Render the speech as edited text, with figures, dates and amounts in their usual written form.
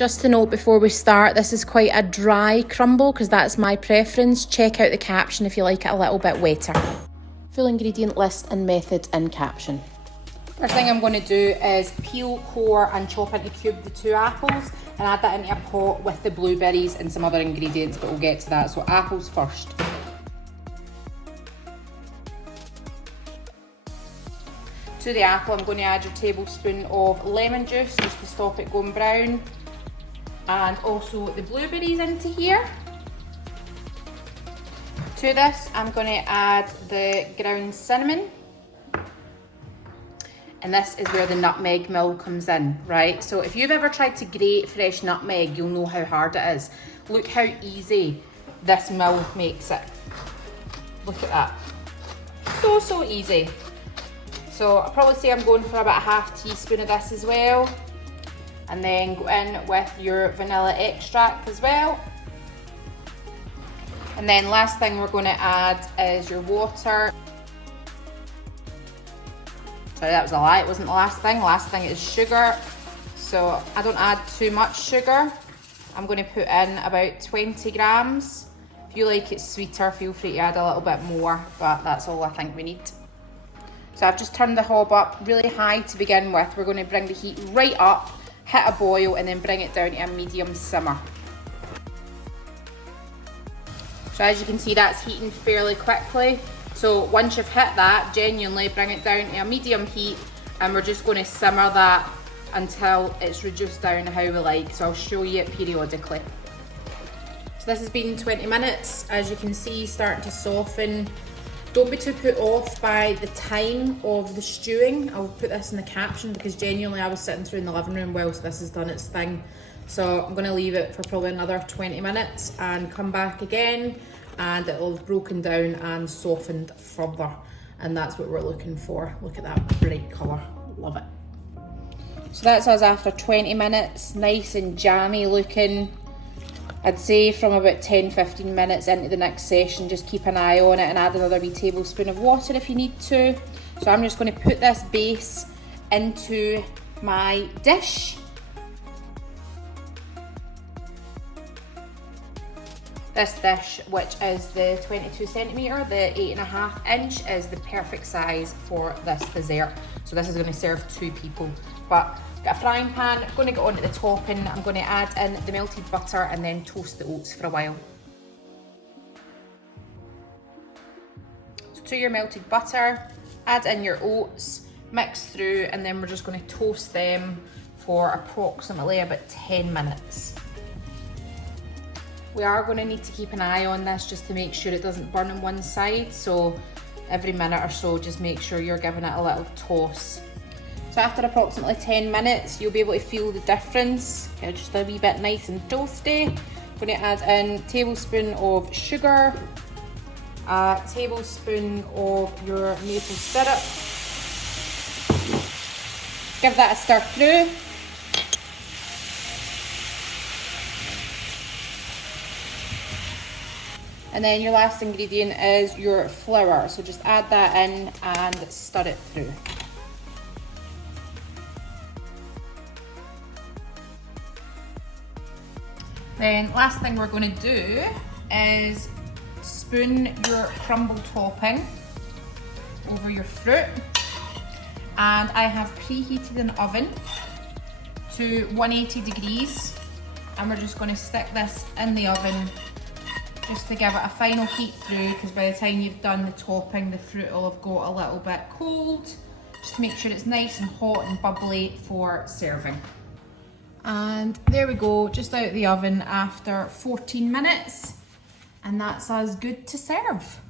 Just to note before we start, this is quite a dry crumble because that's my preference. Check out the caption if you like it a little bit wetter. Full ingredient list and method in caption. First thing I'm going to do is peel, core and chop into cube the 2 apples and add that into a pot with the blueberries and some other ingredients, but we'll get to that. So apples first. To the apple, I'm going to add your tablespoon of lemon juice just to stop it going brown. And also the blueberries into here. To this, I'm going to add the ground cinnamon. And this is where the nutmeg mill comes in, right? So if you've ever tried to grate fresh nutmeg, you'll know how hard it is. Look how easy this mill makes it. Look at that. So easy. So I'll probably say I'm going for about a ½ teaspoon of this as well. And then go in with your vanilla extract as well. And then last thing we're going to add is your water. Sorry, that was a lie, it wasn't the last thing. The last thing is sugar. So I don't add too much sugar. I'm going to put in about 20 grams. If you like it sweeter, feel free to add a little bit more, but that's all I think we need. So I've just turned the hob up really high to begin with. We're going to bring the heat right up, hit a boil, and then bring it down to a medium simmer. So as you can see, that's heating fairly quickly. So once you've hit that, genuinely bring it down to a medium heat, and we're just going to simmer that until it's reduced down how we like. So I'll show you it periodically. So this has been 20 minutes. As you can see, starting to soften. Don't be too put off by the time of the stewing. I'll put this in the caption because genuinely I was sitting through in the living room whilst this has done its thing. So I'm going to leave it for probably another 20 minutes and come back again, and it'll have broken down and softened further. And that's what we're looking for. Look at that bright colour, love it. So that's us after 20 minutes, nice and jammy looking. I'd say from about 10-15 minutes into the next session, just keep an eye on it and add another wee tablespoon of water if you need to. So I'm just going to put this base into my dish. This dish, which is the 22 centimetre, the 8.5 inch, is the perfect size for this dessert. So this is going to serve 2 people. But got a frying pan, I'm going to get onto the topping. I'm going to add in the melted butter and then toast the oats for a while. So to your melted butter, add in your oats, mix through, and then we're just going to toast them for approximately about 10 minutes. We are going to need to keep an eye on this just to make sure it doesn't burn on one side. So every minute or so, just make sure you're giving it a little toss. So after approximately 10 minutes, you'll be able to feel the difference. Okay, just a wee bit nice and toasty. I'm going to add in a tablespoon of sugar, a tablespoon of your maple syrup. Give that a stir through. And then your last ingredient is your flour. So just add that in and stir it through. Then last thing we're going to do is spoon your crumble topping over your fruit. And I have preheated an oven to 180 degrees. And we're just going to stick this in the oven just to give it a final heat through, because by the time you've done the topping, the fruit will have got a little bit cold. Just to make sure it's nice and hot and bubbly for serving. And there we go, just out of the oven after 14 minutes. And that's us good to serve.